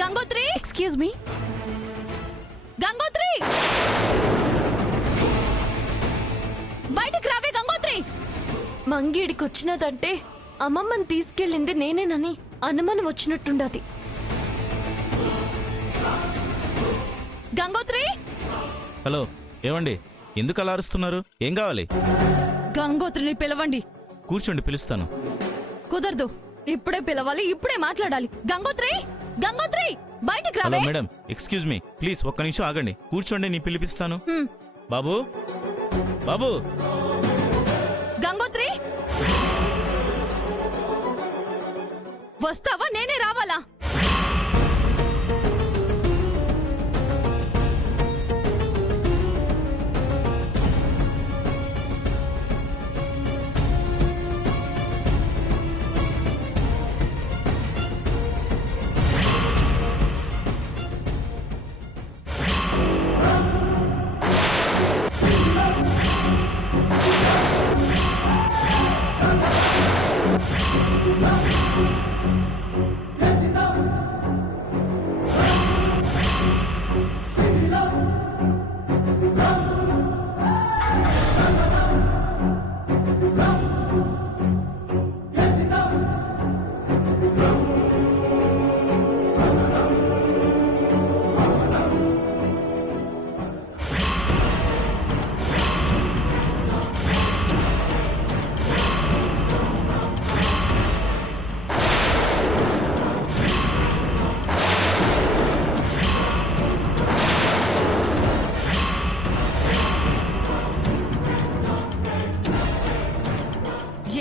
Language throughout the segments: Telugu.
Gangotri, excuse me. గంగోత్రి, బయటికి రావే గంగోత్రి. మంగిడికొచ్చినదంటే అమ్మమ్మని తీసుకెళ్ళింది నేనేనని అనుమానం వచ్చినట్టుండది. గంగోత్రి, హలో, ఏమండి? ఎందుకు అలా అరుస్తున్నారు? ఏం కావాలి? గంగోత్రిని పిలవండి. కూర్చోండి, పిలుస్తాను. కుదరదు, ఇప్పుడే పిలవాలి, ఇప్పుడే మాట్లాడాలి. గంగోత్రి, గంగోత్రి, బయటికి హలో రావే. మేడం, ఎక్స్క్యూజ్ మీ ప్లీజ్, ఒక్క నిమిషం ఆగండి. కూర్చోండి, నేను పిలిపిస్తాను. బాబు, బాబు. గంగోత్రి, వస్తావా? నేనే రావాలా?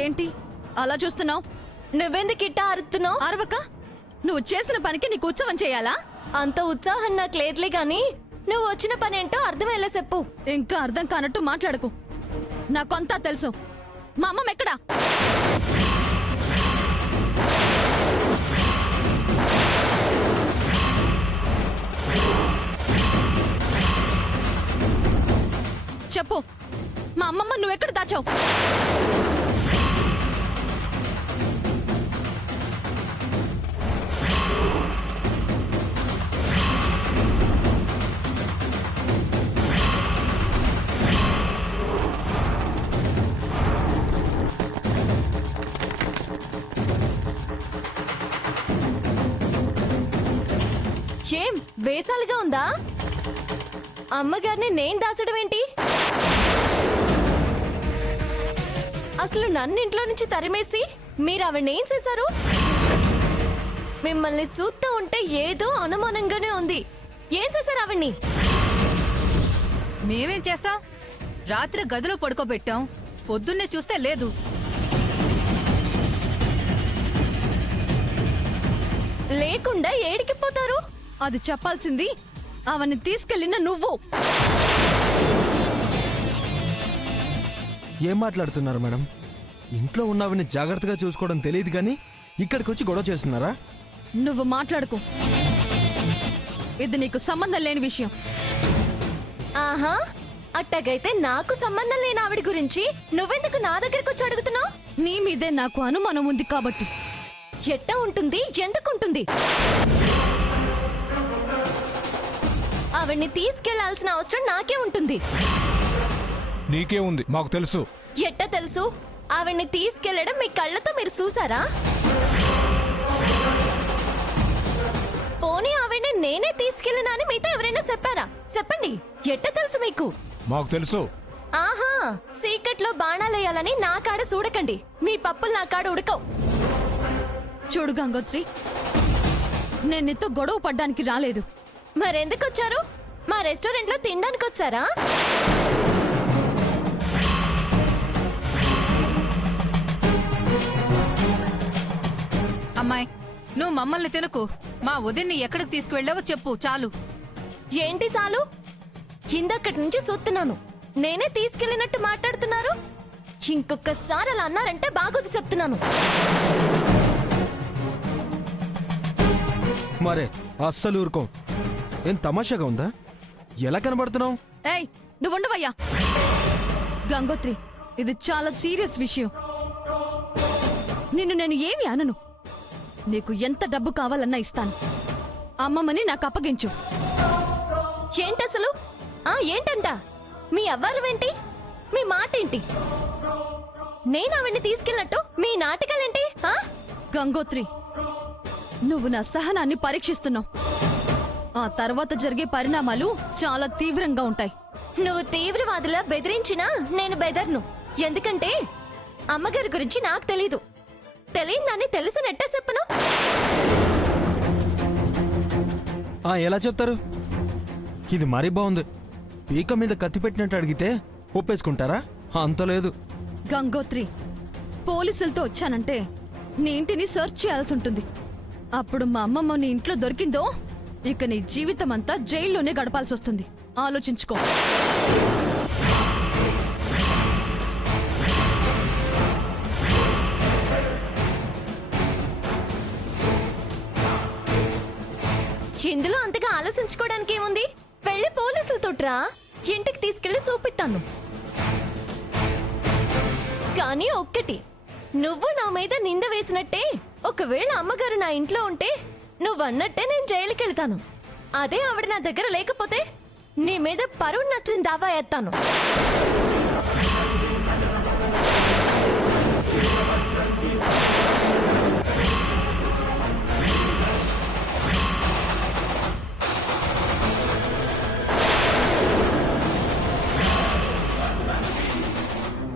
ఏంటి అలా చూస్తున్నావు? నువ్వెందుకు ఇట్టా అరుతున్నావు? అరవక, నువ్వు చేసిన పనికి నీకు ఉత్సవం చేయాలా? అంత ఉత్సాహం నాకు లేదులే గాని నువ్వు వచ్చిన పని ఏంటో అర్థమయ్యేలా చెప్పు. ఇంకా అర్థం కానట్టు మాట్లాడకు. నాకొంతా తెలుసు. మా అమ్మమ్మ ఎక్కడా? చెప్పు, మా అమ్మమ్మ నువ్వెక్కడ దాచావు? ఏం వేసాలుగా ఉందా? అమ్మగారిని నేను దాచడం ఏంటి? అసలు నన్ను ఇంట్లో నుంచి తరిమేసి మీరు ఆవిడని ఏం చేశారు? మిమ్మల్ని చూస్తూ ఉంటే ఏదో అనుమానంగానే ఉంది. ఏం చేశారు ఆవిడ్ని? మేమేం చేస్తాం? రాత్రి గదిలో పడుకోబెట్టాం, పొద్దున్నే చూస్తే లేదు. లేకుండా ఏడికి పోతారు? అది చెప్పాల్సింది అవన్నీ తీసుకెళ్ళిన నువ్వు. ఏం మాట్లాడుతున్నారు మేడం? ఇంట్లో ఉన్నవని జాగ్రత్తగా చూసుకోవడం తెలియదు కానీ ఇక్కడికి వచ్చి గొడవ చేస్తున్నారా? నువ్వు మాట్లాడుకో, ఇది నీకు సంబంధం లేని విషయం. ఆహా, అట్టగైతే నాకు సంబంధం లేని ఆవిడ గురించి నువ్వెందుకు నా దగ్గరకు వచ్చి అడుగుతున్నావు? నీ మీదే నాకు అనుమానం ఉంది కాబట్టి. ఎట్టా ఉంటుంది? ఎందుకుంటుంది? ఆవిడ్ని తీసుకెళ్లాల్సిన అవసరం నాకే ఉంటుంది. నీకే ఉంది, మాకు తెలుసు. ఎట్ట తెలుసు? ఆవిడ్ని తీసుకెళ్లడం మీ కళ్ళతో మీరు చూసారా? పోనీ ఆవిడ్ని నేనే తీసుకెళ్ళినా అని మీతో ఎవరైనా చెప్పారా? చెప్పండి, ఎట్ట తెలుసు మీకు? మాకు తెలుసు. ఆహా, సీక్రెట్లో బాణాలేయాలని నా కాడ చూడకండి. మీ పప్పులు నా కాడ ఉడకవు. చూడు గంగోత్రి, నేను నీతో గొడవ పడ్డానికి రాలేదు. మరెందుకు వచ్చారు? మా రెస్టారెంట్లో తినడానికి వచ్చారా? అమ్మాయి, నువ్వు మమ్మల్ని తినకు. మా వదిన్ని ఎక్కడికి తీసుకువెళ్ళావో చెప్పు చాలు. ఏంటి చాలు? ఇందక్కడి నుంచి చూస్తున్నాను. నేనే తీసుకెళ్లినట్టు మాట్లాడుతున్నారు. ఇంకొకసారి అలా అన్నారంటే బాగోదు చెప్తున్నాను. మరే అస్సలు ఊరుకో. ఏం తమాషాగా ఉందా? ఎలా కనబడుతున్నావు? ఏయ్, నువ్వుండవయ్యా. గంగోత్రి, ఇది చాలా సీరియస్ విషయం. నిన్ను నేను ఏమి అనను. నీకు ఎంత డబ్బు కావాలన్నా ఇస్తాను. అమ్మమ్మని నాకు అప్పగించు. ఏంటసలు ఏంటంట? మీ అవ్వాలవేంటి? మీ మాట ఏంటి? నేను ఆవిడ్ని తీసుకెళ్ళినట్టు మీ నాటకాలేంటి? గంగోత్రి, నువ్వు నా సహనాన్ని పరీక్షిస్తున్నావు. ఆ తర్వాత జరిగే పరిణామాలు చాలా తీవ్రంగా ఉంటాయి. నువ్వు తీవ్రవాదులా బెదిరించినా నేను బెదర్ను. ఎందుకంటే అమ్మగారి గురించి నాకు తెలీదు. తెలియదాన్ని తెలిసినట్టే చెప్పను. ఎలా చెప్తారు? ఇది మరీ బాగుంది. పీక మీద కత్తి పెట్టినట్టు అడిగితే ఒప్పేసుకుంటారా? అంత లేదు. గంగోత్రి, పోలీసులతో వచ్చానంటే నీ ఇంటిని సెర్చ్ చేయాల్సి ఉంటుంది. అప్పుడు మా అమ్మమ్మ నీ ఇంట్లో దొరికిందో ఇక నీ జీవితం అంతా జైల్లోనే గడపాల్సి వస్తుంది. ఆలోచించుకో. ఇందులో అంతగా ఆలోచించుకోవడానికి ఏముంది? వెళ్ళి పోలీసులతోట్రా, ఇంటికి తీసుకెళ్లి చూపిస్తాను. కానీ ఒక్కటి, నువ్వు నా మీద నింద వేసినట్టే ఒకవేళ అమ్మగారు నా ఇంట్లో ఉంటే నువ్వన్నట్టే నేను జైలుకి వెళ్తాను. అదే ఆవిడ నా దగ్గర లేకపోతే నీ మీద పరువు నష్టం దావా ఎత్తాను.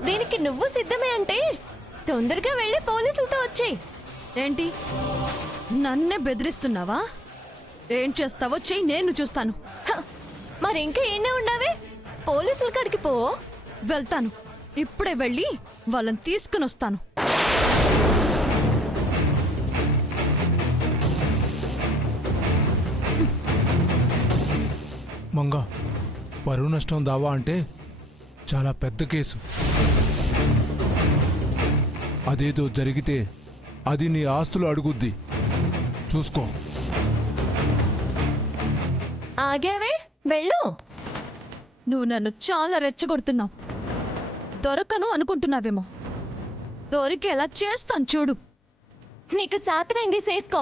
దీనికి నువ్వు సిద్ధమే అంటే తొందరగా వెళ్ళి పోలీసులతో వచ్చేయ్. ఏంటి, నన్నే బెదిరిస్తున్నావా? ఏం చేస్తావో చెయ్యి, నేను చూస్తాను. మరి ఇంకా ఏనే ఉన్నావే? పోలీసుల కాడికి పో. వెళ్తాను. ఇప్పుడే వెళ్ళి వాళ్ళని తీసుకుని వస్తాను. మంగ, పరువు నష్టం దావా అంటే చాలా పెద్ద కేసు. అదేదో జరిగితే అది నీ ఆస్తులు అడుగుద్ది. చూసుకో. ఆగావే, వెళ్ళు. నువ్వు నన్ను చాలా రెచ్చగొడుతున్నావు. దొరకను అనుకుంటున్నావేమో. దొరికేలా చేస్తాను చూడు. నీకు సాతనైంది చేసుకో.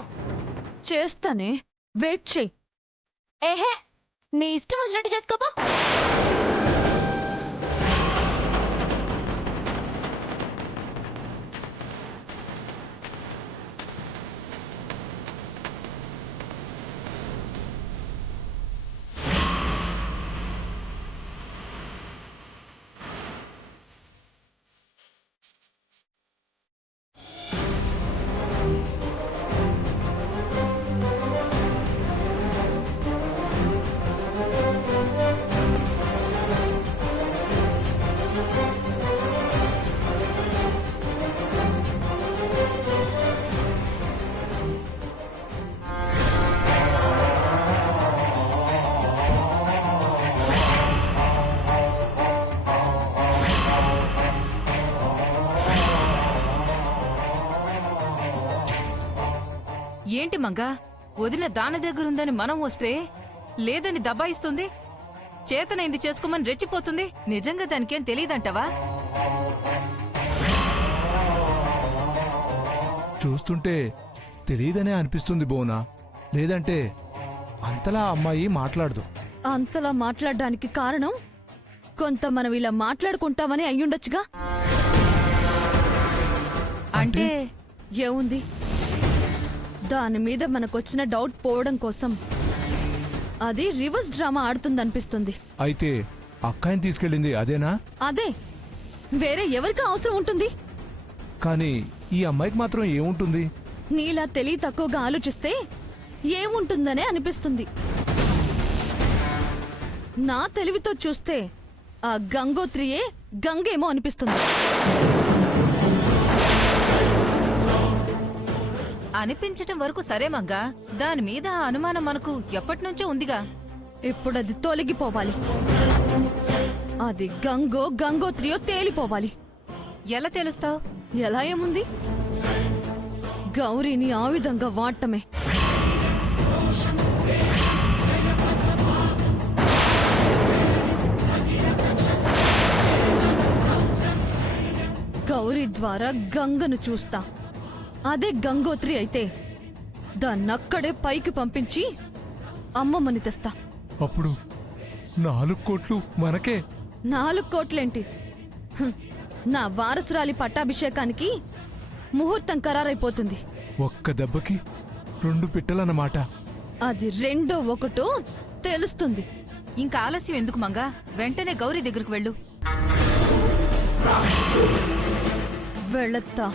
చేస్తానే, వెయిట్ చెయ్యి. ఏహే, నీ ఇష్టం వచ్చినట్టు చేసుకోపో. ఏంటి మంగా, వదిన దాని దగ్గరుందని మనం వస్తే లేదని దబాయిస్తుంది. చేతనైంది చేసుకోమని రెచ్చిపోతుంది. నిజంగా దానికేం తెలియదంటావా? చూస్తుంటే తెలియదనే అనిపిస్తుంది బోనా. లేదంటే అంతలా అమ్మాయి మాట్లాడదు. అంతలా మాట్లాడడానికి కారణం కొంత మనం ఇలా మాట్లాడుకుంటామని అయ్యుండొచ్చుగా. అంటే ఏముంది, దాని మీద మనకొచ్చిన డౌట్ పోవడం కోసం అది రివర్స్ డ్రామా ఆడుతుందనిపిస్తుంది. అయితే అక్కాయిని తీసుకెళ్ళింది అదేనా? అదే, వేరే ఎవరికి అవసరం ఉంటుంది? కానీ ఈ అమ్మాయికి మాత్రం ఏముంటుంది? నీలా తెలివి తక్కువగా ఆలోచిస్తే ఏముంటుందనే అనిపిస్తుంది. నా తెలివితో చూస్తే ఆ గంగోత్రియే గంగేమో అనిపిస్తుంది. అనిపించటం వరకు సరే మంగా, దాని మీద ఆ అనుమానం మనకు ఎప్పటినుంచో ఉందిగా. ఇప్పుడు అది తొలగిపోవాలి. అది గంగోత్రియో తేలిపోవాలి. ఎలా తెలుస్తావు? ఎలా ఏముంది, గౌరీని ఆ విధంగా వాడటమే. గౌరీ ద్వారా గంగను చూస్తా. అదే గంగోత్రి అయితే దాన్నక్కడే పైకి పంపించి అమ్మమ్మని తెస్తా. అప్పుడు 4 కోట్లు మనకే. 4 కోట్లేంటి? హ్మ్. నా వారసురాలి పట్టాభిషేకానికి ముహూర్తం ఖరారైపోతుంది. ఒక్క దెబ్బకి 2 పిట్టలన్నమాట. అది రెండో ఒకటో తెలుస్తుంది. ఇంకా ఆలస్యం ఎందుకు మంగా, వెంటనే గౌరీ దగ్గరకు వెళ్ళు. వెళ్ళొత్తా.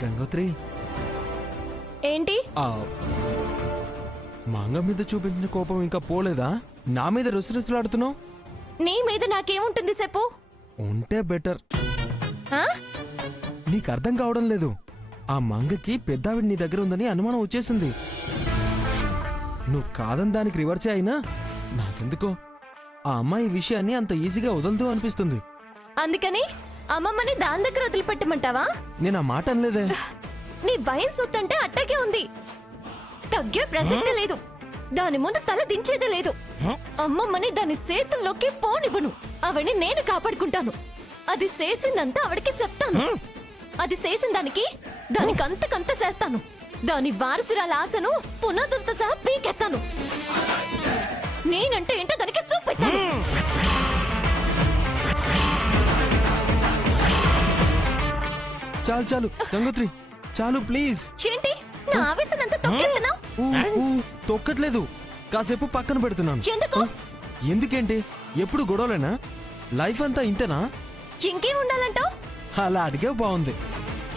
గంగోత్రి, ఏంటి? ఆ మంగ మీద చూపించిన కోపం ఇంకా పోలేదా? నా మీద రుసరుసలాడుతున్నావు? నీ మీద నాకేముంటుంది చెప్పు. ఉంటే బెటర్. ఆ? నీకు అర్థం కావడం లేదు. ఆ మంగకి పెద్దావిడ నీ దగ్గర ఉందని అనుమానం వచ్చేసింది. నువ్వు కాదని దానికి రివర్సే అయినా నాకెందుకో ఆ అమ్మాయి విషయాన్ని అంత ఈజీగా వదలదు అనిపిస్తుంది. అందుకని అమ్మమ్మని దాని దగ్గర వదిలిపెట్టమంటావా? నేను ఆ మాట అనలేదే. నీ భయం సొత్తంటే అట్టగే ఉంది. తగ్గే ప్రసక్తి లేదు. దాని ముందు తల దించేదే లేదు. అమ్మమ్మని దాని చేతుల్లోకి పోనివ్వను. అవని నేను కాపాడుకుంటాను. అది చేసిందంతా ఆవిడకి చెప్తాను. అది చేసిన దానికి అంతకంత చేస్తాను. దాని వారసురాల ఆశను పునాదులతో సహా పీకెత్తాను. నేనంటే ఏంటో దానికి చూపెట్టాను. చాలు చాలు గంగోత్రి, చాలు ప్లీజ్. ఏంటి నా ఆవేశనంతా తొక్కెత్తున్నా? తొక్కట్లేదు, కాసేపు పక్కన పెడుతున్నాను. ఎందుకు? ఎందుకేంటి? ఎప్పుడు గొడవలేనా? లైఫ్ అంతా ఇంతేనా? ఇంకేం ఉండాలంటావు? అలా అడిగే బాగుంది.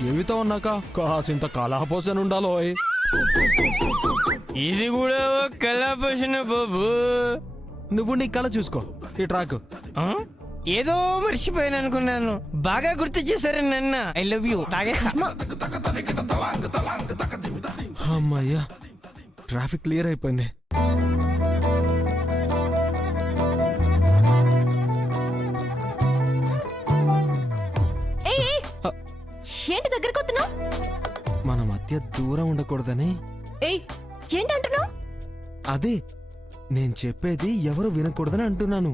జీవితం అన్నాక కాసింత కళాపోషణ ఉండాలో. ఇది కూడా కళాపోషణ బాబు. నువ్వు నీ కళ చూసుకో. ఈ ట్రాక్ ఏదో మర్చిపోయాను అనుకున్నాను. బాగా గుర్తు చేశారు నన్న. I love you. అమ్మయ్యా, ట్రాఫిక్ క్లియర్ అయిపోయింది. ఏంటి దగ్గరకు వస్తున్నావు? మన మధ్య దూరం ఉండకూడదని. ఏయ్, ఏంటంటున్నావు? అదే నేను చెప్పేది ఎవరు వినకూడదని అంటున్నాను.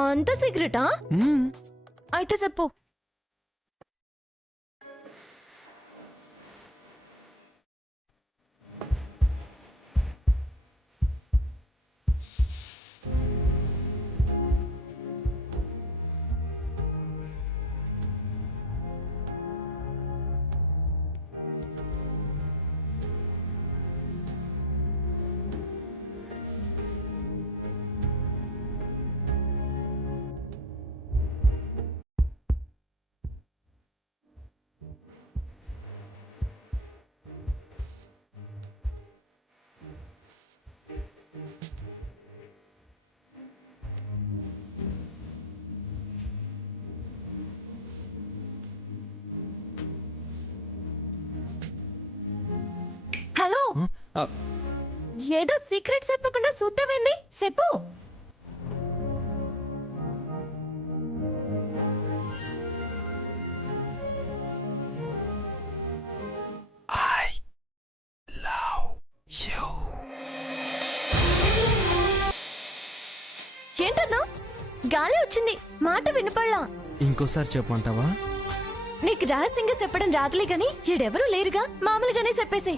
అంత సీక్రెటా? మ్మ్. అయితే చెప్పు. హలో, ఆ, ఏదో సీక్రెట్ చెప్పకుండా చూద్దామేంది? చెప్పు. ఏంటన్నా? గాలి వచ్చింది, మాట వినపడలా. ఇంకోసారి చెప్పమంటావా? నీకు రహస్యంగా చెప్పడం రాదులే గాని ఈడెవరూ లేరుగా, మామూలుగానే చెప్పేసి.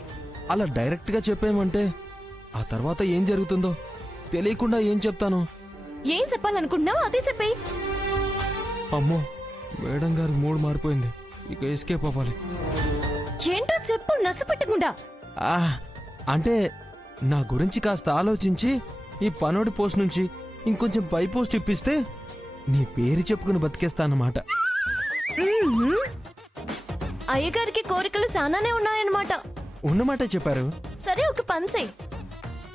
అలా డైరెక్ట్ గా చెప్పేయమంటే ఆ తర్వాత ఏం జరుగుతుందో తెలియకుండా ఏం చెప్తాను? ఏం చెప్పాలనుకుంటున్నావు అదే చెప్పేయి. అమ్మో, మేడం గారి మూడ్ మారిపోయింది. ఇక ఎస్కేప్ అవ్వాలి. ఏంటో చెప్పు, నసపెట్టకుండా. ఆ, అంటే నా గురించి కాస్త ఆలోచించి ఈ పనోడి పోస్ట్ నుంచి ఇంకొంచెం పై పోస్ట్ ఇప్పిస్తే నీ పేరు చెప్పుకుని బతికేస్తానమాట. అయ్యగారికి కోరికలు చాలానే ఉన్నాయన్నమాట. ఉన్నమాట చెప్పారు. సరే, ఒక పని చెయ్యి.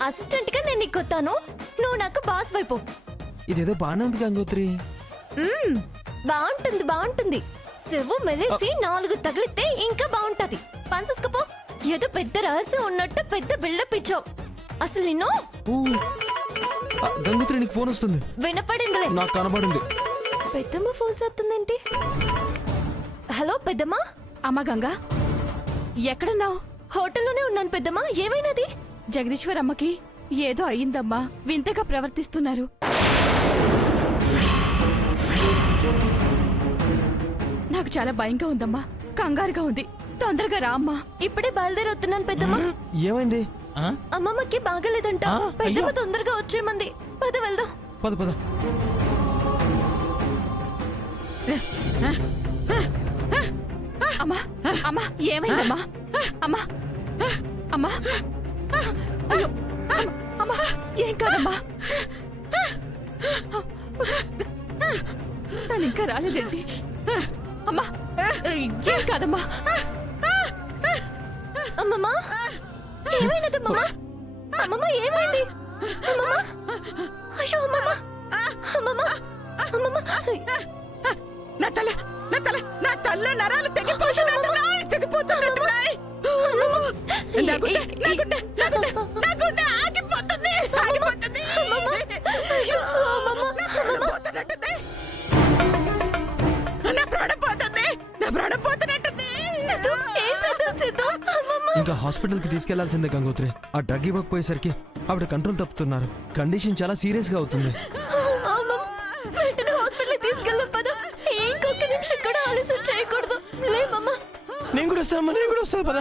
అసిస్టెంట్ గా నేను నీకు వస్తాను, నువ్వు నాకు బాస్ వైపు. ఇదేదో బాగానే ఉంది గంగోత్రి. బాగుంటుంది బాగుంటుంది. సెవ్వు మెలేసి 4 తగిలితే ఇంకా బాగుంటది. పనిచేసుకోపో. ఏదో పెద్ద రహస్యం ఉన్నట్టు పెద్ద బిల్డప్ ఇచ్చావు. అసలు నిన్ను ఊ. గంగోత్రి నీకు ఫోన్ వస్తుంది. వినపడిందిలే. నాకు కనబడింది. పెద్దమ్మ ఫోన్ చేస్తుందేంటి? హలో పెద్దమ్మ. అమ్మా గంగా, ఎక్కడున్నావు? హోటల్లోనే ఉన్నాను పెద్దమ్మ. ఏమైనది? జగదీశ్వర్ అమ్మకి ఏదో అయ్యిందమ్మా. వింతగా ప్రవర్తిస్తున్నారు. నాకు చాలా భయంగా ఉందమ్మా, కంగారుగా ఉంది. తొందరగా రా అమ్మా. ఇప్పుడే బయలుదేరొస్తున్నాను పెద్దమ్మ. ఏమైంది? అమ్మమ్మకి బాగలేదంట. పెద్దమ్మ తొందరగా వచ్చేమంది. పద వెళ్దాం. పద పద. అమ్మా అమ్మా ఏమైందమ్మా? అమ్మా అమ్మా అయ్యో, అమ్మా ఏం కాదమ్మా. తను ఇంకా రాలేదేంటి? అమ్మా ఏం కాదమ్మా. అమ్మమ్మ ఏమైనదమ్మమ్మ? అమ్మమ్మ ఏమైంది? అమ్మమ్మ అయ్యో అమ్మమ్మ అమ్మమ్మ అమ్మమ్మ నా తల్ల నరాలు తెగిపోతున్నట్టున్నాయి. ఇంకా హాస్పిటల్ కి తీసుకెళ్లాల్సిందే గంగోత్రి. ఆ డ్రగ్ ఇవ్వకపోయేసరికి ఆవిడ కంట్రోల్ తప్పుతున్నారు. కండిషన్ చాలా సీరియస్ గా అవుతుంది. వెంటనే హాస్పిటల్ తీసుకెళ్దాం పద. ఇంకొక నిమిషం కూడా ఆలస్యం చేయకూడదు. లేమమ్మా. నేను కూడా వస్తానమ్మా, నేను కూడా వస్తాను పద.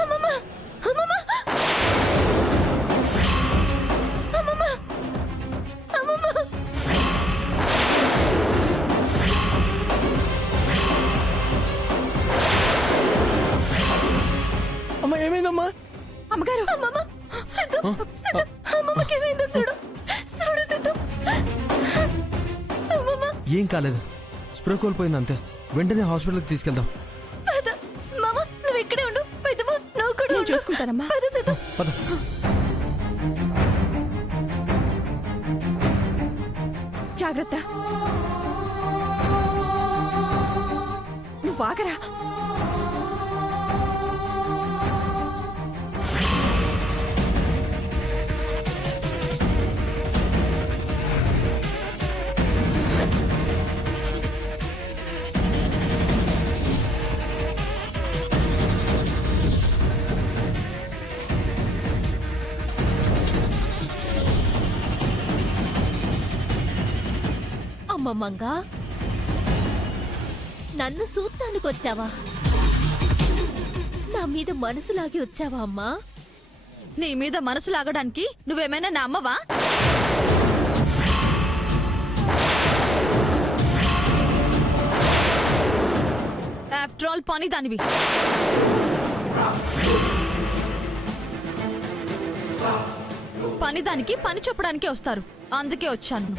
అమ్మమ్మ అమ్మమ్మ అమ్మమ్మ అమ్మమ్మ అమ్మా ఏమైందమ్మా? అమ్మగారు అమ్మమ్మ సిద్ధు సిద్ధు అమ్మమ్మకి ఏమైందో చూడు చూడు సిద్ధు. అమ్మమ్మ ఏం కాలేదు, స్ప్రో కోల్పోయింది అంతే. వెంటనే హాస్పిటల్కి తీసుకెళ్దాం. పద. మామ నువ్వు ఇక్కడే ఉండు. పెద్దమ్మ నువ్వు కూడా నేను ఉండు. చూసుకుంటానమ్మా. పద సిద్ధు. పద. జాగ్రత్త. నువ్వు ఆగరా. అమ్మమ్మంగా నన్ను సూత్తానికి వచ్చావా? నా మీద మనసులాగి వచ్చావా అమ్మా? నీ మీద మనసు లాగడానికి నువ్వేమైనా నా అమ్మవా? ఆఫ్టర్ ఆల్ పని దానివి. పని దానికి పని చెప్పడానికే వస్తారు. అందుకే వచ్చాను.